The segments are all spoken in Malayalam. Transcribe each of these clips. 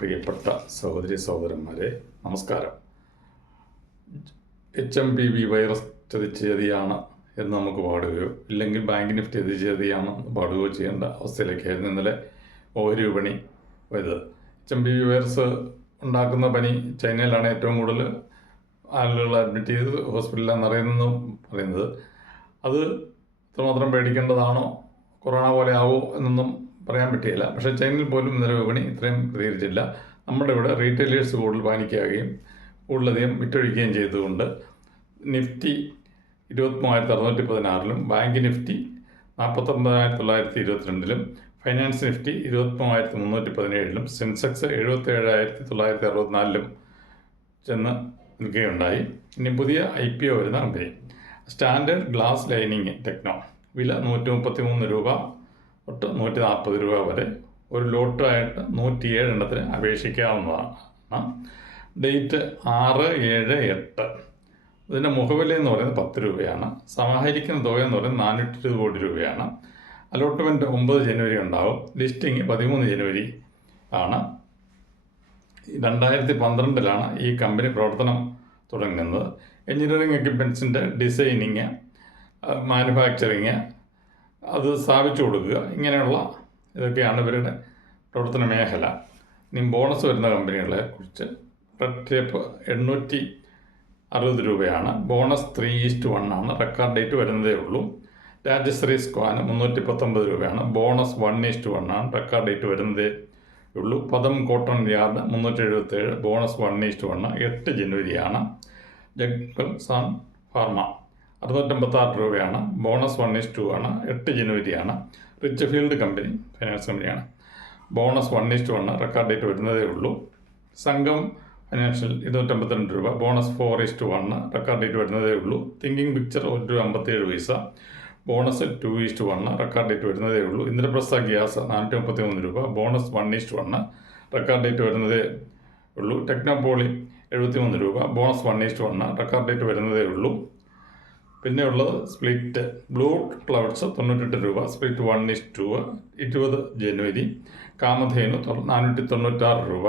പ്രിയപ്പെട്ട സഹോദരി സഹോദരന്മാരെ, നമസ്കാരം. HMPV വൈറസ് ചതിച്ചതിയാണ് എന്ന് നമുക്ക് പാടുകയോ ഇല്ലെങ്കിൽ ബാങ്ക് നിഫ്റ്റി ചതിച്ചതിയാണെന്ന് പാടുകയോ ചെയ്യേണ്ട അവസ്ഥയിലേക്കായിരുന്നു ഇന്നലെ ഓഹരി വിപണി വരുന്നത്. HMPV വൈറസ് ഉണ്ടാക്കുന്ന പനി ചൈനയിലാണ് ഏറ്റവും കൂടുതൽ ആളുകൾ അഡ്മിറ്റ് ചെയ്ത് ഹോസ്പിറ്റലിൽ നിറയുന്നെന്നും പറയുന്നത്. അത് ഇത്രമാത്രം പേടിക്കേണ്ടതാണോ, കൊറോണ പോലെ ആവോ എന്നൊന്നും പറയാൻ പറ്റിയില്ല. പക്ഷേ ചൈനയിൽ പോലും ഇന്നലെ വിപണി ഇത്രയും പ്രതികരിച്ചില്ല. നമ്മുടെ ഇവിടെ റീറ്റെയിലേഴ്സ് കൂടുതൽ പാനിക്കാകുകയും കൂടുതലധികം വിറ്റൊഴിക്കുകയും ചെയ്തുകൊണ്ട് നിഫ്റ്റി 23,616-ലും ബാങ്ക് നിഫ്റ്റി 49,922-ലും ഫൈനാൻസ് നിഫ്റ്റി 23,317-ലും സെൻസെക്സ് 77,964-ലും ചെന്ന് നിൽക്കുകയുണ്ടായി. ഇനി പുതിയ IPO വരുന്ന company standard glass lining techno, വില 133 രൂപ തൊട്ട് 140 രൂപ വരെ. ഒരു ലോട്ടായിട്ട് 107 എണ്ണത്തിന് അപേക്ഷിക്കാവുന്നതാണ്. ഡേറ്റ് 6/7/8. ഇതിൻ്റെ മുഖവില എന്ന് പറയുന്നത് 10 രൂപയാണ്. സമാഹരിക്കുന്ന തുക എന്ന് പറയുന്നത് 420 കോടി രൂപയാണ്. അലോട്ട്മെൻറ്റ് 9 ജനുവരി ഉണ്ടാകും. ലിസ്റ്റിംഗ് 13 ജനുവരി ആണ്. 2012 ഈ കമ്പനി പ്രവർത്തനം തുടങ്ങുന്നത്. എഞ്ചിനീയറിംഗ് എക്യുപ്മെൻറ്റ്സിൻ്റെ ഡിസൈനിങ്, മാനുഫാക്ചറിങ്, അത് സ്ഥാപിച്ചു കൊടുക്കുക, ഇങ്ങനെയുള്ള ഇതൊക്കെയാണ് ഇവരുടെ പ്രവർത്തന മേഖല. ഇനി ബോണസ് വരുന്ന കമ്പനികളെ കുറിച്ച് റെഡ് ടേപ്പ് 860 രൂപയാണ്. ബോണസ് 3:1 ആണ്. റെക്കോർഡ് ഡേറ്റ് വരുന്നതേ ഉള്ളൂ. രാജശ്രീ സ്ക്വാന് 319 രൂപയാണ്. ബോണസ് 1:1 ആണ്. റെക്കോർഡ് ഡേറ്റ് വരുന്നതേ ഉള്ളൂ. പദം കോട്ടൺ യാർഡ് 377, ബോണസ് 1:1, 8 ജനുവരിയാണ്. ജഗ്സാൻ ഫാർമ 656 രൂപയാണ്. ബോണസ് 1:2 ആണ്. 8 ജനുവരിയാണ്. റിച്ച് ഫീൽഡ് കമ്പനി ഫൈനാൻസ് കമ്പനിയാണ്. ബോണസ് 1:1, റെക്കോർഡ് ഡേറ്റ് വരുന്നതേ ഉള്ളൂ. സംഘം ഫൈനാൻഷ്യൽ 252 രൂപ. ബോണസ് 4:1, റെക്കോർഡ് ഡേറ്റ് വരുന്നതേ ഉള്ളൂ. തിങ്കിങ് പിക്ചർ 1 രൂപ 57 പൈസ. ബോണസ് 2:1, റെക്കോർഡ് ഡേറ്റ് വരുന്നതേ ഉള്ളൂ. ഇന്ദ്രപ്രസ്ഥ ഗ്യാസ് 433 രൂപ. ബോണസ് 1:1, റെക്കോർഡ് ഡേറ്റ് വരുന്നതേ ഉള്ളൂ. ടെക്നോപോളി 73 രൂപ. ബോണസ് 1:1, റെക്കോർഡ് ഡേറ്റ് വരുന്നതേ ഉള്ളൂ. പിന്നെ ഉള്ളത് സ്പ്ലിറ്റ് ബ്ലൂ ക്ലൗഡ്സ് 98 രൂപ. സ്പ്ലിറ്റ് 1:2, 20 ജനുവരി. കാമധേനു 496 രൂപ.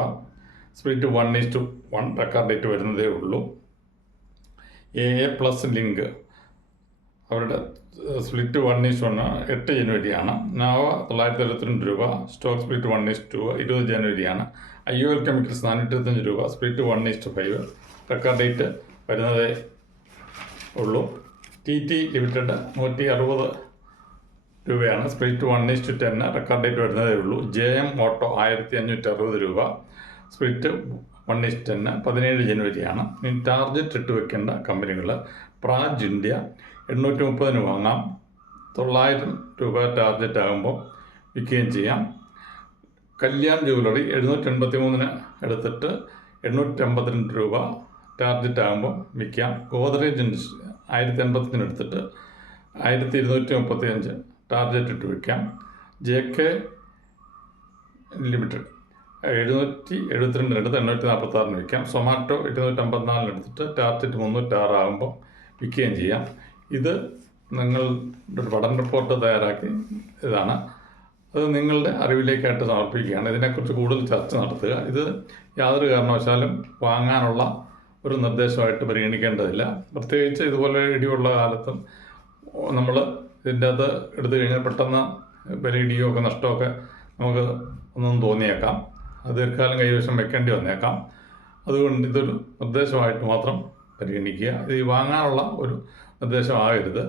സ്പ്ലിറ്റ് 1:1, റെക്കോർഡ് ഡേറ്റ് വരുന്നതേ ഉള്ളൂ. AA+ ലിങ്ക് അവരുടെ സ്പ്ലിറ്റ് 1:1, 8 ജനുവരിയാണ്. നാവ 972 രൂപ. Stock split 1:2, 20 ജനുവരിയാണ്. IOL കെമിക്കൽസ് 425 രൂപ. സ്പ്ലിറ്റ് 1:5, റെക്കോർഡ് ഡേറ്റ് വരുന്നതേ ഉള്ളൂ. TT ലിമിറ്റഡ് 160 രൂപയാണ്. സ്പ്ലിറ്റ് 1:10, റെക്കോർഡ് ഡേറ്റ് വരുന്നതേ ഉള്ളൂ. JM ഓട്ടോ 1560 രൂപ. സ്പ്ലിറ്റ് 1:10, 17 ജനുവരിയാണ്. ഇനി ടാർജറ്റ് ഇട്ട് വെക്കേണ്ട കമ്പനികൾ പ്രാജ് ഇന്ത്യ 830 വാങ്ങാം. 900 രൂപ ടാർജറ്റ് ആകുമ്പോൾ വിൽക്കുകയും ചെയ്യാം. കല്യാൺ ജുവലറി 783 എടുത്തിട്ട് 852 രൂപ ടാർജറ്റ് ആകുമ്പോൾ വിൽക്കാം. ഗോദ്രേജ് ഇൻഡസ്ട്രി 1085 എടുത്തിട്ട് 1235 ടാർജറ്റ് ഇട്ട് വിൽക്കാം. JK ലിമിറ്റഡ് 772 എടുത്ത് 846 വിൽക്കാം. സൊമാറ്റോ 854 എടുത്തിട്ട് ടാർജറ്റ് 306 ആകുമ്പോൾ വിൽക്കുകയും ചെയ്യാം. ഇത് നിങ്ങളുടെ പഠന റിപ്പോർട്ട് തയ്യാറാക്കി ഇതാണ്. അത് നിങ്ങളുടെ അറിവിലേക്കായിട്ട് സമർപ്പിക്കുകയാണ്. ഇതിനെക്കുറിച്ച് കൂടുതൽ ചർച്ച നടത്തുക. ഇത് യാതൊരു കാരണവശാലും വാങ്ങാനുള്ള ഒരു നിർദ്ദേശമായിട്ട് പരിഗണിക്കേണ്ടതില്ല. പ്രത്യേകിച്ച് ഇതുപോലെ ഇടിയുള്ള കാലത്തും നമ്മൾ ഇതിൻ്റെ അത് എടുത്തു കഴിഞ്ഞാൽ പെട്ടെന്ന് വില ഇടിയൊക്കെ നഷ്ടമൊക്കെ നമുക്ക് ഒന്നും തോന്നിയേക്കാം. അത് ദീർഘകാലം കൈവശം വെക്കേണ്ടി വന്നേക്കാം. അതുകൊണ്ട് ഇതൊരു നിർദ്ദേശമായിട്ട് മാത്രം പരിഗണിക്കുക. ഇത് വാങ്ങാനുള്ള ഒരു നിർദ്ദേശമാകരുത്.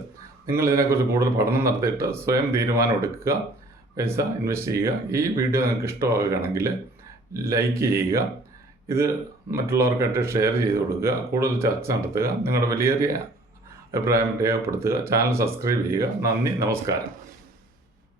നിങ്ങൾ ഇതിനെക്കുറിച്ച് കൂടുതൽ പഠനം നടത്തിയിട്ട് സ്വയം തീരുമാനം എടുക്കുക, പൈസ ഇൻവെസ്റ്റ് ചെയ്യുക. ഈ വീഡിയോ നിങ്ങൾക്ക് ഇഷ്ടമാകുകയാണെങ്കിൽ ലൈക്ക് ചെയ്യുക. ഇത് മറ്റുള്ളവർക്കായിട്ട് ഷെയർ ചെയ്ത് കൊടുക്കുക. കൂടുതൽ ചർച്ച നടത്തുക. നിങ്ങളുടെ വിലയേറിയ അഭിപ്രായം രേഖപ്പെടുത്തുക. ചാനൽ സബ്സ്ക്രൈബ് ചെയ്യുക. നന്ദി, നമസ്കാരം.